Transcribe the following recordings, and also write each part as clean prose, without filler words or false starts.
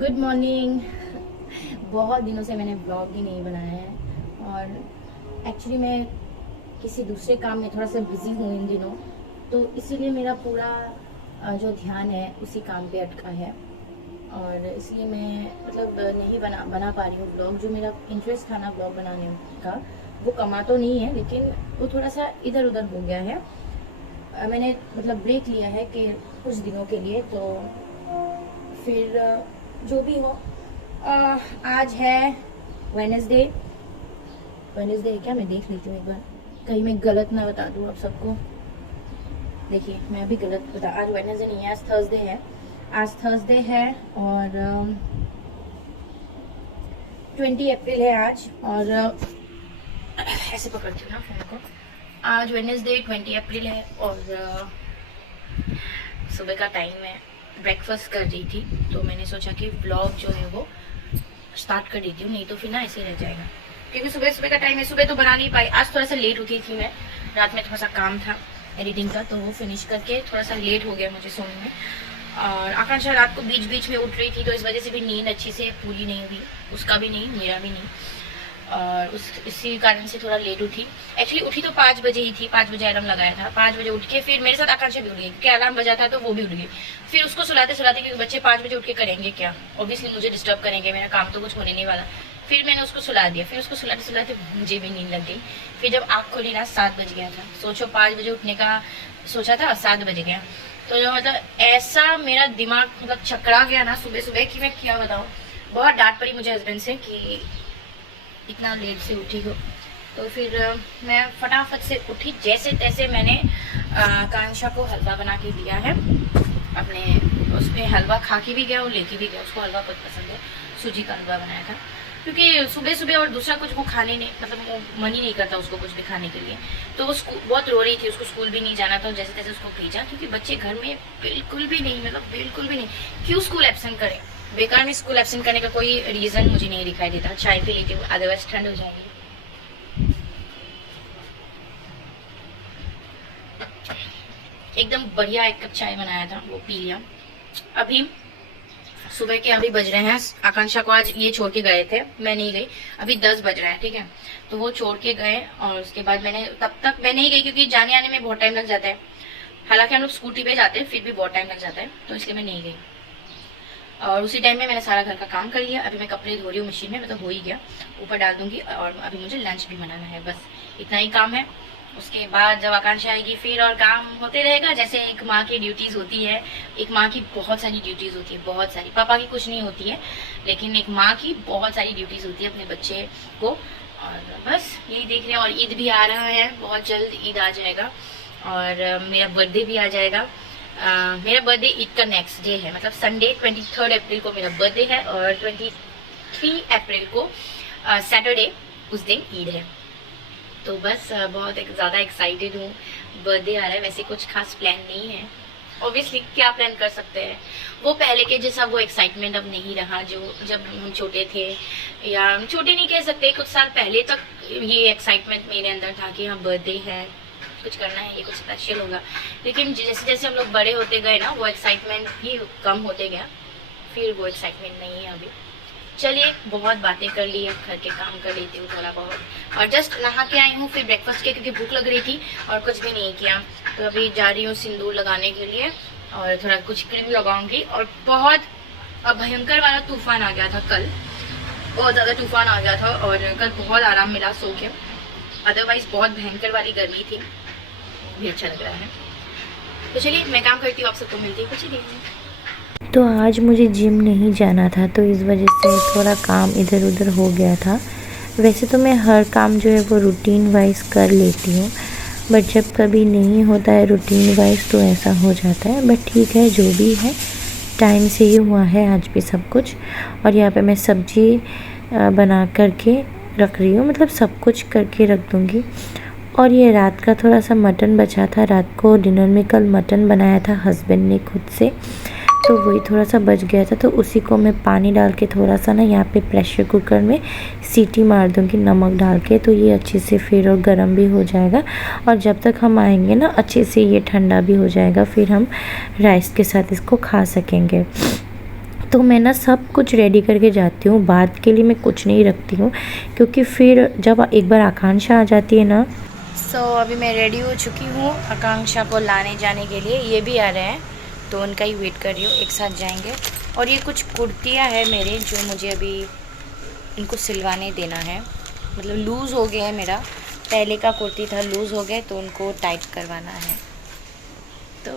Good morning. बहुत दिनों से मैंने ब्लॉग ही नहीं बनाया है और एक्चुअली मैं किसी दूसरे काम में थोड़ा सा बिज़ी हूँ इन दिनों, तो इसीलिए मेरा पूरा जो ध्यान है उसी काम पे अटका है और इसलिए मैं मतलब नहीं बना पा रही हूँ ब्लॉग। जो मेरा इंटरेस्ट था ना ब्लॉग बनाने का, वो कमा तो नहीं है लेकिन वो थोड़ा सा इधर उधर हो गया है। मैंने मतलब ब्रेक लिया है कि कुछ दिनों के लिए, तो फिर जो भी हो। आज है वेडनेसडे है क्या? मैं देख लेती हूँ एक बार, कहीं मैं गलत ना बता दूँ आप सबको। देखिए मैं अभी गलत बता, आज वेडनेसडे नहीं है, आज थर्सडे है। आज थर्सडे है और 20 अप्रैल है आज। और ऐसे पकड़ती हूँ ना फोन को। आज वेडनेसडे 20 अप्रैल है और सुबह का टाइम है। ब्रेकफास्ट कर रही थी तो मैंने सोचा कि व्लॉग जो है वो स्टार्ट कर देती हूँ, नहीं तो फिर ना ऐसे रह जाएगा, क्योंकि सुबह का टाइम है। सुबह तो बना नहीं पाई, आज थोड़ा सा लेट उठी थी मैं। रात में थोड़ा सा काम था एडिटिंग का, तो वो फिनिश करके थोड़ा सा लेट हो गया मुझे सोने में। और आकांक्षा रात को बीच बीच में उठ रही थी, तो इस वजह से भी नींद अच्छी से पूरी नहीं हुई, उसका भी नहीं मेरा भी नहीं। और इसी कारण से थोड़ा लेट उठी। एक्चुअली उठी तो 5 बजे ही थी, 5 बजे अलार्म लगाया था। 5 बजे उठ के फिर मेरे साथ आकांक्षा भी उठ गई, क्योंकि अलार्म बजा था तो वो भी उठ गई। फिर उसको सुलाते क्योंकि बच्चे 5 बजे उठ के करेंगे क्या, ऑब्वियसली मुझे डिस्टर्ब करेंगे, मेरा काम तो कुछ होने नहीं वाला। फिर मैंने उसको सुला दिया, फिर उसको सुलाते मुझे भी नींद लग गई। फिर जब आँख खोली ना 7 बज गया था। सोचो 5 बजे उठने का सोचा था, 7 बज गया। तो जो मतलब ऐसा मेरा दिमाग मतलब चकरा गया ना सुबह कि मैं क्या बताऊँ। बहुत डांट पड़ी मुझे हस्बैंड से कि इतना लेट से उठी हो। तो फिर मैं फटाफट से उठी, जैसे तैसे मैंने कांशा को हलवा बना के दिया है अपने। उसमें हलवा खा के भी गया और लेके भी गया, उसको हलवा बहुत पसंद है। सूजी का हलवा बनाया था, क्योंकि सुबह और दूसरा कुछ वो खाने नहीं, मतलब वो मन ही नहीं करता उसको कुछ भी खाने के लिए। तो वो बहुत रो रही थी, उसको स्कूल भी नहीं जाना था। जैसे तैसे उसको भेजा, क्योंकि बच्चे घर में बिल्कुल भी नहीं, मतलब बिल्कुल भी नहीं। क्यों स्कूल एब्सेंट करें बेकार में? स्कूल एब्सेंट करने का कोई रीजन मुझे नहीं दिखाई देता। चाय पी लेती हूँ, अदरवाइज ठंड हो जाएगी। एकदम बढ़िया एक कप चाय बनाया था, वो पी लिया। अभी सुबह के अभी बज रहे हैं, आकांक्षा को आज ये छोड़ के गए थे, मैं नहीं गई। अभी 10 बज रहे हैं, ठीक है। तो वो छोड़ के गए और उसके बाद मैंने, तब तक मैं नहीं गई क्योंकि जाने आने में बहुत टाइम लग जाता है। हालांकि हम लोग स्कूटी पे जाते हैं, फिर भी बहुत टाइम लग जाता है, तो इसलिए मैं नहीं गई। और उसी टाइम में मैंने सारा घर का काम कर लिया। अभी मैं कपड़े धो रही हूँ मशीन में, मतलब हो ही गया, ऊपर डाल दूंगी। और अभी मुझे लंच भी बनाना है, बस इतना ही काम है। उसके बाद जब आकांक्षा आएगी फिर और काम होते रहेगा, जैसे एक माँ की ड्यूटीज होती है। एक माँ की बहुत सारी ड्यूटीज होती है, बहुत सारी। पापा की कुछ नहीं होती है, लेकिन एक माँ की बहुत सारी ड्यूटीज होती है अपने बच्चे को। और बस यही देख रहे हैं। और ईद भी आ रहा है, बहुत जल्द ईद आ जाएगा और मेरा बर्थडे भी आ जाएगा। मेरा बर्थडे ईद का नेक्स्ट डे है, मतलब संडे 23 अप्रैल को मेरा बर्थडे है और 23 अप्रैल को सैटरडे, उस दिन ईद है। तो बस बहुत ज़्यादा एक्साइटेड हूँ। बर्थडे आ रहा है, वैसे कुछ खास प्लान नहीं है। ऑब्वियसली क्या प्लान कर सकते हैं, वो पहले के जैसा वो एक्साइटमेंट अब नहीं रहा जो जब हम छोटे थे, या छोटे नहीं कह सकते, कुछ साल पहले तक ये एक्साइटमेंट मेरे अंदर था कि हाँ बर्थडे है, कुछ करना है, ये कुछ स्पेशल होगा। लेकिन जैसे जैसे हम लोग बड़े होते गए ना, वो एक्साइटमेंट भी कम होते गया। फिर वो एक्साइटमेंट नहीं है अभी। चलिए, बहुत बातें कर ली, अब घर के काम कर लेती हूँ थोड़ा बहुत। और जस्ट नहा के आई हूँ फिर ब्रेकफास्ट के, क्योंकि भूख लग रही थी और कुछ भी नहीं किया। तो अभी जा रही हूँ सिंदूर लगाने के लिए और थोड़ा कुछ क्रीम लगाऊंगी। और बहुत भयंकर वाला तूफान आ गया था कल, बहुत ज़्यादा तूफान आ गया था और कल बहुत आराम मिला सो के। अदरवाइज बहुत भयंकर वाली गर्मी थी, भी अच्छा लग रहा है। तो चलिए मैं काम करती हूँ, आप सबको मिलती हूँ कुछ ही देर में। तो आज मुझे जिम नहीं जाना था, तो इस वजह से थोड़ा काम इधर उधर हो गया था। वैसे तो मैं हर काम जो है वो रूटीन वाइज कर लेती हूँ, बट जब कभी नहीं होता है रूटीन वाइज तो ऐसा हो जाता है। बट ठीक है, जो भी है टाइम से ही हुआ है आज भी सब कुछ। और यहाँ पे मैं सब्जी बना करके रख रही हूँ, मतलब सब कुछ करके रख दूँगी। और ये रात का थोड़ा सा मटन बचा था, रात को डिनर में कल मटन बनाया था हस्बैंड ने खुद से, तो वही थोड़ा सा बच गया था। तो उसी को मैं पानी डाल के थोड़ा सा ना यहाँ पे प्रेशर कुकर में सीटी मार दूँगी नमक डाल के, तो ये अच्छे से फिर और गर्म भी हो जाएगा। और जब तक हम आएंगे ना अच्छे से ये ठंडा भी हो जाएगा, फिर हम राइस के साथ इसको खा सकेंगे। तो मैं ना सब कुछ रेडी करके जाती हूँ, बाद के लिए मैं कुछ नहीं रखती हूँ, क्योंकि फिर जब एक बार आकांक्षा आ जाती है ना। अभी मैं रेडी हो चुकी हूँ आकांक्षा को लाने जाने के लिए। ये भी आ रहे हैं तो उनका ही वेट कर रही हूँ, एक साथ जाएंगे। और ये कुछ कुर्तियाँ हैं मेरे जो मुझे अभी इनको सिलवाने देना है, मतलब लूज़ हो गया है मेरा, पहले का कुर्ती था लूज़ हो गया तो उनको टाइट करवाना है। तो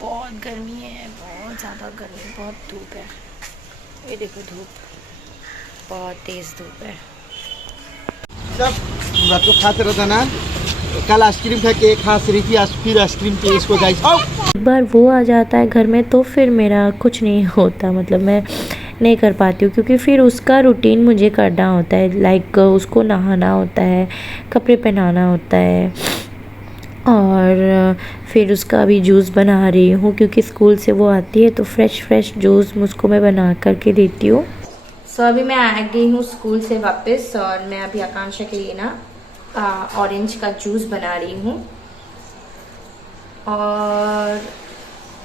बहुत गर्मी है, बहुत ज़्यादा गर्मी, बहुत धूप है। ये देखो धूप, बहुत तेज़ धूप है। सब रात को खाते रहता ना, कल आइसक्रीम खा के खास रही थी, आज फिर आइसक्रीम के इसको गाइस। एक बार वो आ जाता है घर में तो फिर मेरा कुछ नहीं होता, मतलब मैं नहीं कर पाती हूँ, क्योंकि फिर उसका रूटीन मुझे करना होता है। लाइक उसको नहाना होता है, कपड़े पहनाना होता है, और फिर उसका अभी जूस बना रही हूँ, क्योंकि स्कूल से वो आती है तो फ्रेश जूस मुझको मैं बना करके देती हूँ। अभी मैं आ गई हूँ स्कूल से वापस, और मैं अभी आकांक्षा के लिए ना ऑरेंज का जूस बना रही हूँ। और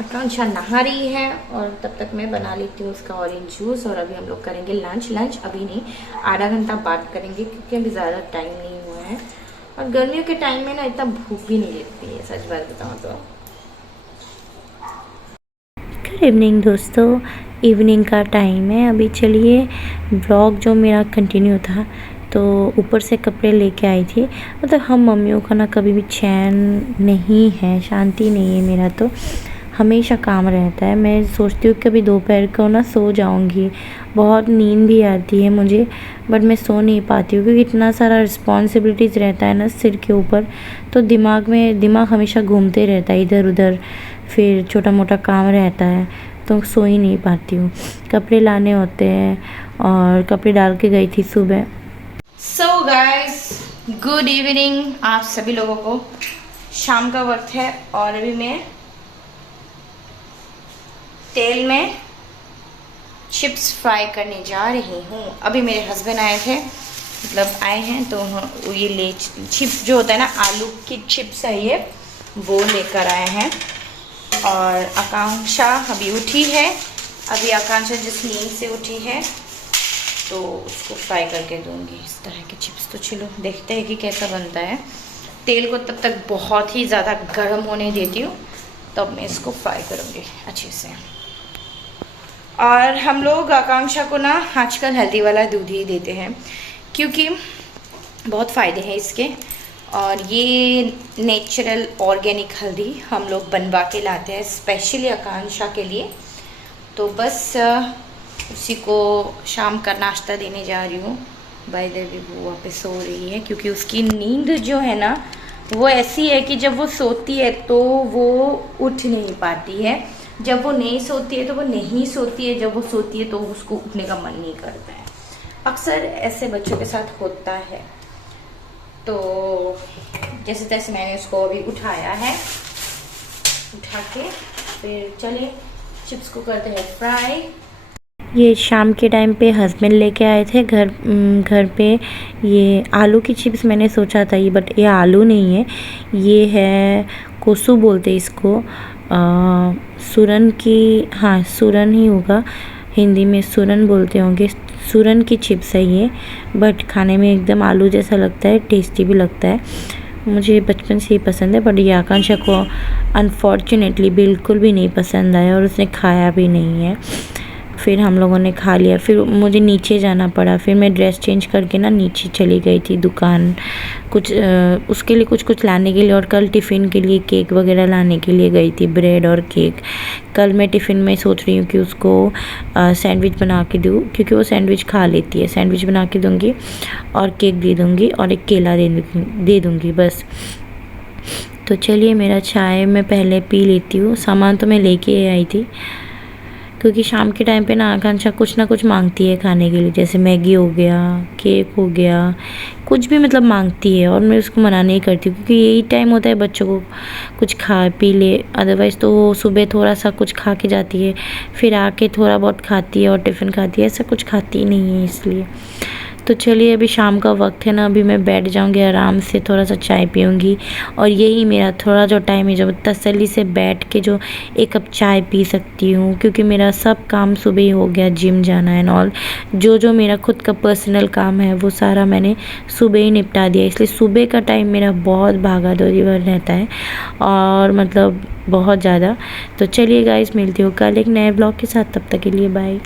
आकांक्षा नहा रही है और तब तक मैं बना लेती हूँ उसका ऑरेंज जूस। और अभी हम लोग करेंगे लंच अभी नहीं, आधा घंटा बाद करेंगे, क्योंकि अभी ज़्यादा टाइम नहीं हुआ है। और गर्मियों के टाइम में ना इतना भूख भी नहीं लगती है, सच बात बताऊँ तो। गुड इवनिंग दोस्तों, इवनिंग का टाइम है अभी। चलिए ब्लॉग जो मेरा कंटिन्यू था, तो ऊपर से कपड़े लेके आई थी। मतलब हम मम्मियों का ना कभी भी चैन नहीं है, शांति नहीं है मेरा, तो हमेशा काम रहता है। मैं सोचती हूँ कभी दोपहर को ना सो जाऊँगी, बहुत नींद भी आती है मुझे, बट मैं सो नहीं पाती हूँ, क्योंकि इतना सारा रिस्पॉन्सिबिलिटीज़ रहता है ना सिर के ऊपर, तो दिमाग हमेशा घूमते रहता है इधर उधर, फिर छोटा मोटा काम रहता है तो सो ही नहीं पाती हूँ। कपड़े लाने होते हैं और कपड़े डाल के गई थी सुबह। सो गाइस, गुड इवनिंग आप सभी लोगों को। शाम का वक्त है और अभी मैं तेल में चिप्स फ्राई करने जा रही हूँ। अभी मेरे हस्बैंड आए थे, मतलब आए हैं, तो ये चिप्स जो होता है ना, आलू की चिप्स है ये, वो लेकर आए हैं। और आकांक्षा अभी उठी है, अभी आकांक्षा जिस नींद से उठी है तो उसको फ्राई करके दूंगी इस तरह के चिप्स। तो चलो देखते हैं कि कैसा बनता है। तेल को तब तक बहुत ही ज़्यादा गर्म होने देती हूँ, तब मैं इसको फ्राई करूँगी अच्छे से। और हम लोग आकांक्षा को ना आजकल हेल्दी वाला दूध ही देते हैं, क्योंकि बहुत फ़ायदे हैं इसके। और ये नेचुरल ऑर्गेनिक हल्दी हम लोग बनवा के लाते हैं स्पेशली आकांक्षा के लिए। तो बस उसी को शाम का नाश्ता देने जा रही हूँ। बाय द वे वो वहाँ पे सो रही है, क्योंकि उसकी नींद जो है ना वो ऐसी है कि जब वो सोती है तो वो उठ नहीं पाती है, जब वो नहीं सोती है तो वो नहीं सोती है, जब वो सोती है तो उसको उठने का मन नहीं करता है। अक्सर ऐसे बच्चों के साथ होता है। तो जैसे तैसे मैंने उसको अभी उठाया है, उठा के फिर चलिए चिप्स को करते हैं फ्राई। ये शाम के टाइम पे हस्बैंड लेके आए थे घर पे ये आलू की चिप्स। मैंने सोचा था ये, बट ये आलू नहीं है, ये है कोसू बोलते इसको, सूरन की, हाँ सूरन ही होगा, हिंदी में सूरन बोलते होंगे। सूरन की चिप्स है ये, बट खाने में एकदम आलू जैसा लगता है, टेस्टी भी लगता है। मुझे बचपन से ही पसंद है, बट ये आकांक्षा को अनफॉर्चुनेटली बिल्कुल भी नहीं पसंद आया और उसने खाया भी नहीं है। फिर हम लोगों ने खा लिया, फिर मुझे नीचे जाना पड़ा, फिर मैं ड्रेस चेंज करके ना नीचे चली गई थी दुकान, कुछ उसके लिए कुछ लाने के लिए, और कल टिफ़िन के लिए केक वगैरह लाने के लिए गई थी, ब्रेड और केक। कल मैं टिफ़िन में सोच रही हूँ कि उसको सैंडविच बना के दूँ, क्योंकि वो सैंडविच खा लेती है। सैंडविच बना के दूँगी और केक दे दूँगी और एक केला दे दूँगी बस। तो चलिए मेरा चाय मैं पहले पी लेती हूँ। सामान तो मैं लेके आई थी, क्योंकि शाम के टाइम पे ना आकांक्षा कुछ ना कुछ मांगती है खाने के लिए, जैसे मैगी हो गया, केक हो गया, कुछ भी मतलब मांगती है, और मैं उसको मना नहीं करती हूँ, क्योंकि यही टाइम होता है बच्चों को कुछ खा पी ले। अदरवाइज़ तो वो सुबह थोड़ा सा कुछ खा के जाती है, फिर आके थोड़ा बहुत खाती है और टिफ़िन खाती है, ऐसा कुछ खाती ही नहीं है इसलिए। तो चलिए अभी शाम का वक्त है ना, अभी मैं बैठ जाऊंगी आराम से, थोड़ा सा चाय पीऊँगी और यही मेरा थोड़ा जो टाइम है जो तसल्ली से बैठ के जो एक कप चाय पी सकती हूँ, क्योंकि मेरा सब काम सुबह ही हो गया, जिम जाना एंड ऑल। जो मेरा खुद का पर्सनल काम है वो सारा मैंने सुबह ही निपटा दिया, इसलिए सुबह का टाइम मेरा बहुत भागा दौड़ी वाला रहता है और मतलब बहुत ज़्यादा। तो चलिए गाइस, मिलती हूँ कल एक नए ब्लॉग के साथ, तब तक के लिए बाय।